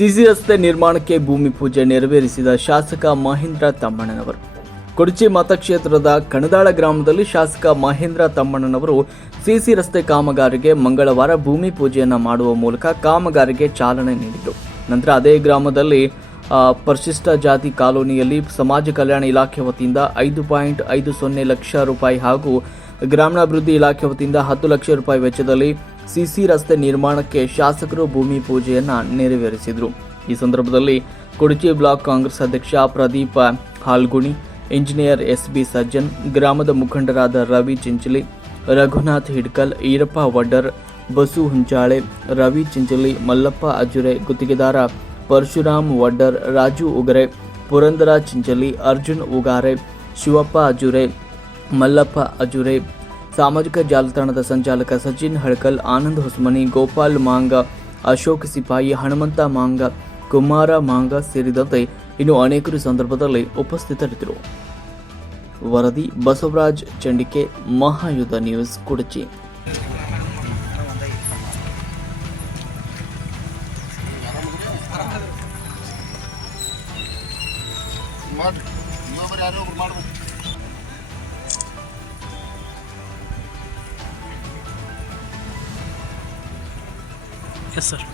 CC ರಸ್ತೆ ನಿರ್ಮಾಣಕ್ಕೆ ಭೂಮಿ ಪೂಜೆ ನೆರವೇರಿಸಿದ ಶಾಸಕ ಮಹೇಂದ್ರ ತಮ್ಮಣ್ಣನವರು. ಕೊಡಚಿ ಮತಕ್ಷೇತ್ರದ ಕಣದಾಳ ಗ್ರಾಮದಲ್ಲಿ ಶಾಸಕ ಮಹೇಂದ್ರ ತಮ್ಮಣ್ಣನವರು ಸಿಸಿ ರಸ್ತೆ ಕಾಮಗಾರಿಗೆ ಮಂಗಳವಾರ ಭೂಮಿ ಪೂಜೆಯನ್ನು ಮಾಡುವ ಮೂಲಕ ಕಾಮಗಾರಿಗೆ ಚಾಲನೆ ನೀಡಿದರು. ನಂತರ ಅದೇ ಗ್ರಾಮದಲ್ಲಿ ಪರಿಶಿಷ್ಟ ಜಾತಿ ಕಾಲೋನಿಯಲ್ಲಿ ಸಮಾಜ ಕಲ್ಯಾಣ ಇಲಾಖೆ ವತಿಯಿಂದ ಐದು ಪಾಯಿಂಟ್ ಐದು ಸೊನ್ನೆ ಲಕ್ಷ ರೂಪಾಯಿ ಹಾಗೂ ಗ್ರಾಮೀಣಾಭಿವೃದ್ಧಿ ಇಲಾಖೆ ವತಿಯಿಂದ ಹತ್ತು ಲಕ್ಷ ರೂಪಾಯಿ ವೆಚ್ಚದಲ್ಲಿ ಸಿಸಿ ರಸ್ತೆ ನಿರ್ಮಾಣಕ್ಕೆ ಶಾಸಕರು ಭೂಮಿ ಪೂಜೆಯನ್ನು ನೆರವೇರಿಸಿದರು. ಈ ಸಂದರ್ಭದಲ್ಲಿ ಕುಡಚಿ ಬ್ಲಾಕ್ ಕಾಂಗ್ರೆಸ್ ಅಧ್ಯಕ್ಷ Pradeep Halguni, engineer S B Sajjan, ಗ್ರಾಮದ ಮುಖಂಡರಾದ ರವಿ ಚಿಂಚಲಿ, ರಘುನಾಥ್ ಹಿಡ್ಕಲ್, ಈರಪ್ಪ ವಡ್ಡರ್, ಬಸು ಹುಂಚಾಳೆ, ರವಿ ಚಿಂಚಲಿ, ಮಲ್ಲಪ್ಪ ಅಜುರೆ, ಗುತ್ತಿಗೆದಾರ ಪರಶುರಾಮ್ ವಡ್ಡರ್, ರಾಜು ಉಗರೆ, ಪುರಂದರ ಚಿಂಚಲಿ, ಅರ್ಜುನ್ ಉಗಾರೆ, ಶಿವಪ್ಪ ಅಜುರೆ ಮಲ್ಲಪ್ಪ ಅಜುರೆ. ಸಾಮಾಜಿಕ ಜಾಲತಾಣದ ಸಂಚಾಲಕ ಸಚಿನ್ ಹಳ್ಕಲ್, ಆನಂದ್ ಹೊಸಮನಿ, ಗೋಪಾಲ್ ಮಾಂಗ, ಅಶೋಕ್ ಸಿಪಾಯಿ, ಹನುಮಂತ ಮಾಂಗ, ಕುಮಾರ ಮಾಂಗ ಸೇರಿದಂತೆ ಇನ್ನು ಅನೇಕರು ಸಂದರ್ಭದಲ್ಲಿ ಉಪಸ್ಥಿತರಿದ್ದರು. ವರದಿ, ಬಸವರಾಜ್ ಚಂಡಿಕೆ, ಮಹಾಯುಧ ನ್ಯೂಸ್ ಕುಡಚಿ. ಮಾಡ್ರಿ. ಯಾರೋ ಒಬ್ರು ಎಸ್ ಸರ್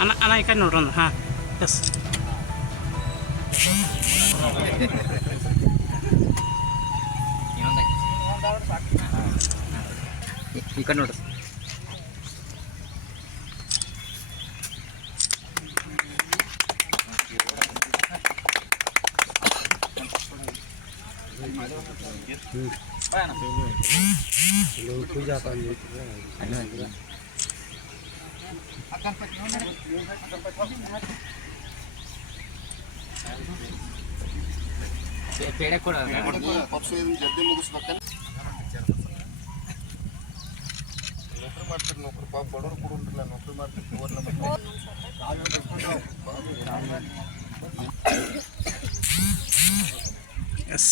ಅಣ್ಣ ಅಣ್ಣ ಈ ಕಡೆ ನೋಡ್ರಿ ಒಂದು ಹಾಂ ಎಸ್ ಈ ಕಡೆ ನೋಡ್ರಿ. ಪೇಡೆ ಕೊಡ ಪಕ್ಷ ಇದನ್ನ ಜಲ್ದಿ ಮುಗಿಸ್ಬೇಕಂತ ನೌಕರಿ ಮಾಡ್ತಾರೆ ನೌಕರಿ ಪಾಪ ಬಡವ್ರು ಕೊಡೋದಿಲ್ಲ ನೌಕರಿ ಮಾಡ್ತಾರೆ ಗೌರ್ಮೆಂಟ್ ಎಸ್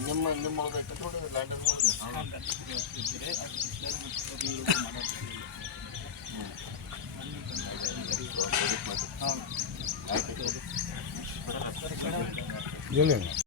ನಿಮ್ಮ ನಿಮ್ಮ ಒಳಗೆ ನೋಡಿ ಲ್ಯಾಂಡ್